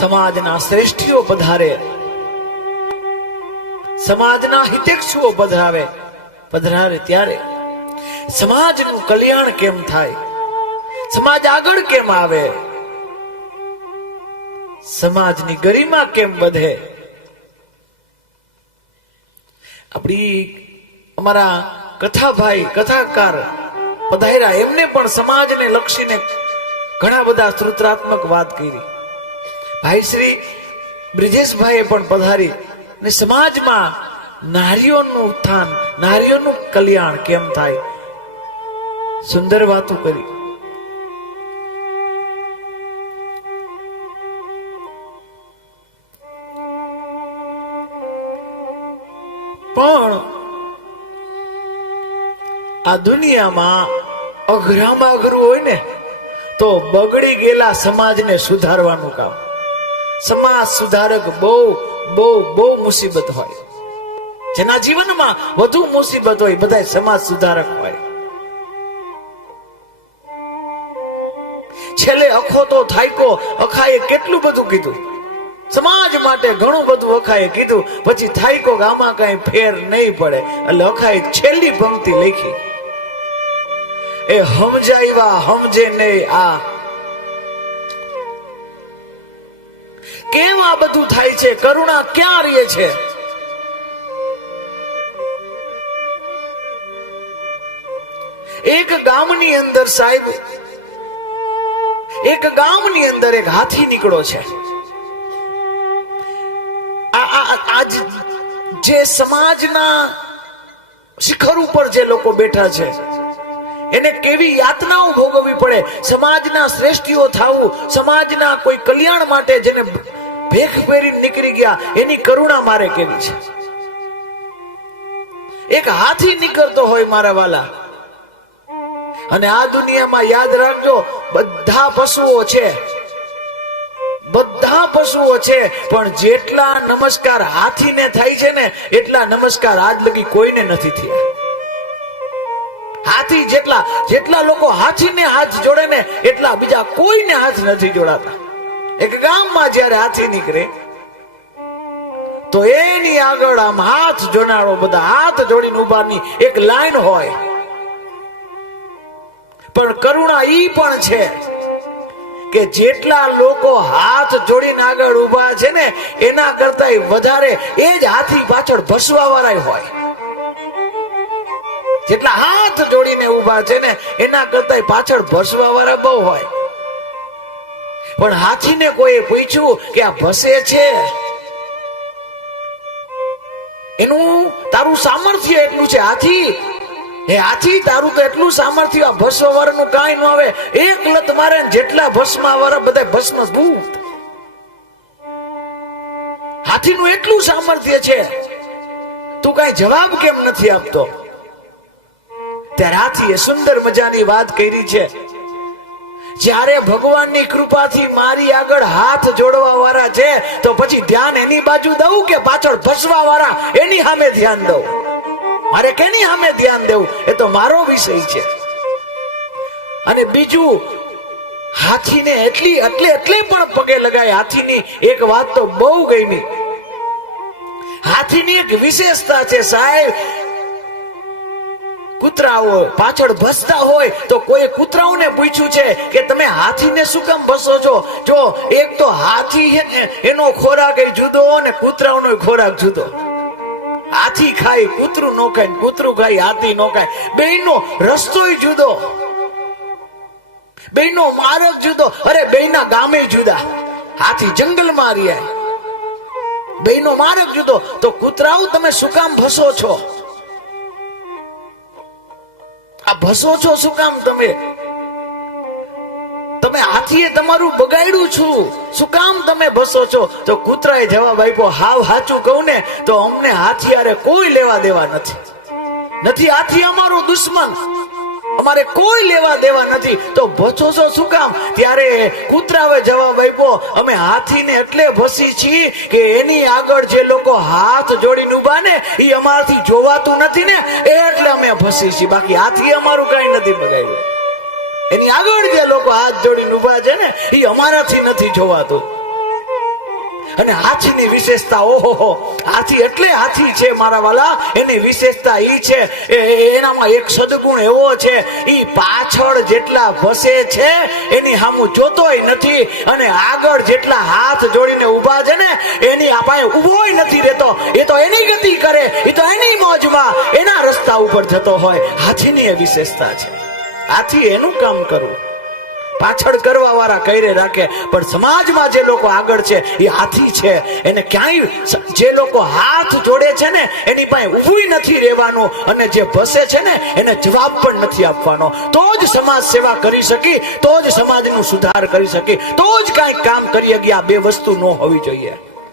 સમાજના શ્રેષ્ઠીઓ પધારે, સમાજના હિતેક્ષુઓ પધરાવે ત્યારે સમાજનું કલ્યાણ કેમ થાય, સમાજ આગળ કેમ આવે, સમાજની ગરિમા કેમ વધે. આપણી અમારા કથાભાઈ કથાકાર પધાર્યા, એમને પણ સમાજને લક્ષીને ઘણા બધા સ્તોત્રાત્મક વાત કરી. ભાઈ શ્રી બ્રિજેશભાઈએ પણ પધારી ને સમાજમાં નારીઓનું ઉત્થાન, નારીઓનું કલ્યાણ કેમ થાય, સુંદર વાતો કરી. પણ આ દુનિયામાં અઘરામાં અઘરું હોય ને તો બગડી ગયેલા સમાજને સુધારવાનું કામ. સમાજ સુધારક બહુ બહુ બહુ મુસીબત હોય. જેના જીવનમાં વધુ મુસીબત હોય બધા સમાજ સુધારક હોય. છેલ્લે અખો તો થાયકો, અખાએ કેટલું બધું કીધું, સમાજ માટે ઘણું બધું અખાએ કીધું, પછી થાયકો આમાં કઈ ફેર નહીં પડે એટલે અખાએ છેલ્લી પંક્તિ લખી, એ સમજાવ્યા સમજે નહીં આ. કેમ આ બધું થાય છે? કરુણા ક્યાં રહે છે? એક ગામની અંદર સાહેબ, એક ગામની અંદર એક હાથી નીકળ્યો છે. આજ જે સમાજના શિખર ઉપર જે લોકો બેઠા છે એને કેવી યાતનાઓ ભોગવવી પડે. સમાજના શ્રેષ્ઠીઓ થાવું, સમાજના કોઈ કલ્યાણ માટે જેને ભેખ પહેરી નીકળી ગયા એની કરુણા મારે કેવી છે. એક હાથી નીકળતો હોય મારા વાલા, અને આ દુનિયામાં યાદ રાખજો બધા પશુઓ છે, બધા પશુઓ છે, પણ જેટલા નમસ્કાર હાથીને થાય છે ને એટલા નમસ્કાર આજ લગી કોઈને નથી થયા. હાથી જેટલા લોકો હાથીને હાથ જોડે ને એટલા બીજા કોઈને હાથ નથી જોડાતા. એક ગામમાં જયારે હાથી નીકળે તો એની આગળ આમ હાથ જોનારો બધા હાથ જોડીને ઉભાની એક લાઈન હોય. પણ કરુણા ઈ પણ છે કે જેટલા લોકો હાથ જોડીને આગળ ઉભા છે ને એના કરતા વધારે એ જ હાથી પાછળ ભસવા વાળા હોય. જેટલા હાથ જોડીને ઉભા છે ને એના કરતા પાછળ ભસવા વાળા બહુ હોય. પણ હાથીને કોઈ પૂછ્યું કે આ ભસે છે, એનું તારું સામર્થ્ય એટલું છે હાથી, હે હાથી તારું તો એટલું સામર્થ્ય, આ ભસ્મ વાળાનું કાંઈ ન આવે, એક લત મારે જેટલા ભસ્મ વાળા બધા ભસ્મ ભૂત. હાથીનું એટલું સામર્થ્ય છે, તું કઈ જવાબ કેમ નથી આપતો? ત્યારે હાથીએ સુંદર મજાની વાત કરી છે. જ્યારે ભગવાનની કૃપાથી મારી આગળ હાથ જોડવા વાળા છે તો પછી ધ્યાન એની બાજુ દઉં કે પાછળ ભસવા વાળા એની સામે ધ્યાન દઉં? મારે કેની સામે ધ્યાન દેવું એ તો મારો વિષય છે. અને બીજું, હાથીને એટલે પણ પગે લગાય. હાથીની એક વાત તો બહુ ગમી. હાથીની એક વિશેષતા છે સાહેબ, કૂતરાઓ પાછળ ભસતા હોય તો કોઈ કૂતરાઓને પૂછ્યું છે કે તમે હાથીને શું કામ ભસો છો? જો એક તો હાથી છે ને એનો ખોરાક એ જુદો અને કૂતરાઓનો ખોરાક જુદો. હાથી ખાય કૂતરું નો ખાય, કૂતરું ખાય હાથી નો ખાય. બેયનો રસ્તોય જુદો, બેયનો માર્ગ જુદો. અરે બેયના ગામે જુદા. હાથી જંગલમાં રહ્યા, બેયનો માર્ગ જુદો. તો કૂતરાઓ તમે શું કામ ભસો છો? આ ભસો છો શું કામ? તમે હાથીએ તમારું બગાડ્યું છું, શું કામ તમે ભસો છો? તો કૂતરાએ જવાબ આપ્યો, હાવ સાચું કહું ને તો અમને હાથીયારે કોઈ લેવા દેવા નથી. હાથી અમારો દુશ્મન, અમારે કોઈ લેવા દેવા નથી, તો ભસો છો શું કામ? ત્યારે કૂતરાએ જવાબ આપ્યો, અમે હાથીને એટલે ભસી છીએ કે એની આગળ જે લોકો હાથ જોડીને ઉભા ને એ અમારાથી જોવાતું નથી ને એટલે અમે ભસી છીએ. બાકી હાથી અમારું કઈ નથી બગાડ્યું. એની આગળ જે લોકો હાથ જોડીને ઉભા છે ને એ અમારાથી નથી જોવાતું. અને હાથીની વિશેષતા, ઓહો, હાથી એટલે હાથી છે મારા વાલા. એની વિશેષતા ઈ છે, એનામાં એક સદગુણ એવો છે, ઈ પાછળ જેટલા વસે છે એની સામું જોતોય નથી, અને આગળ જેટલા હાથ જોડીને ઊભા છે ને એની આપણે ઊભોય નથી રહેતો. એ તો એની ગતિ કરે, એ તો એની મોજમાં એના રસ્તા ઉપર જતો હોય. હાથીની એ વિશેષતા છે. હાથી એનું કામ કરવું, પાછળ કરવા વાળા કઈરે રાખે, પણ સમાજમાં જે લોકો આગળ છે એ હાથી છે. એને ક્યાંય, જે લોકો હાથ જોડે છે ને એની પાસે ઊભું નથી રહેવાનું, અને જે ભસે છે ને એને જવાબ પણ નથી આપવાનો. તો જ સમાજ સેવા કરી શકી, તો જ સમાજનું સુધાર કરી શકી, તો જ કાંઈક કામ કરી શકી. આ બે વસ્તુ ન હોવી જોઈએ.